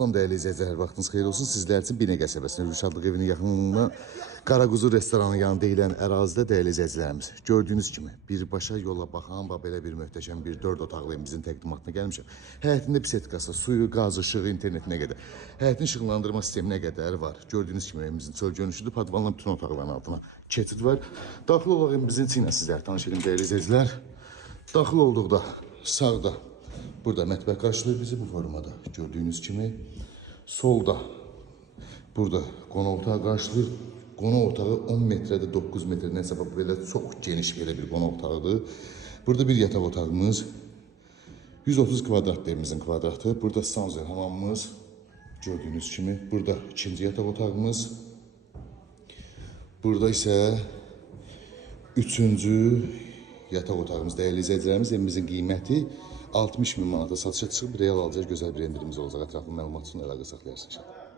Son değerli izleyiciler, vaxtınız xeyir olsun. Sizler için Binə qəsəbəsində Rüşadlıq evinin yaxınlığında Qaraquzu restoranı yanı deyilən ərazidə değerli izleyicilərimiz. Gördüğünüz kimi birbaşa yola baxan belə bir möhtəşəm bir 4 otaqlı evimizin təqdimatına gəlmişəm. Həyətində bisetkası, suyu, qaz, işığı, internetinə qədər, həyətin işıqlandırma sisteminə qədər var. Gördüğünüz kimi evimizin çöl görünüşüdür. Padvanla bütün otaqların altına keçid var. Daxil olaraq evimizin içinə sizlər tanış edin değerli izleyiciler. Daxil olduqda sağda burada mətbəx qarşılıyor bizi bu formada. Gördüğünüz kimi solda burada qonaq otağı qarşılıyor. Qonaq otağı 10 metrede 9 metre nəsə belə çox geniş belə bir qonaq otağıdır. Burada bir yataq otağımız, 130 kvadrat evimizin kvadratı. Burada sanuzel hamamımız gördüğünüz kimi. Burada ikinci yataq otağımız. Burada ise üçüncü yataq otağımız. Değerli izleyicilerimiz, evimizin qiyməti 60.000 manata satışa çıxıb. Real alacaq gözəl bir endirimiz olacaq. Ətraflı məlumat üçün əlaqə saxlayarsınız.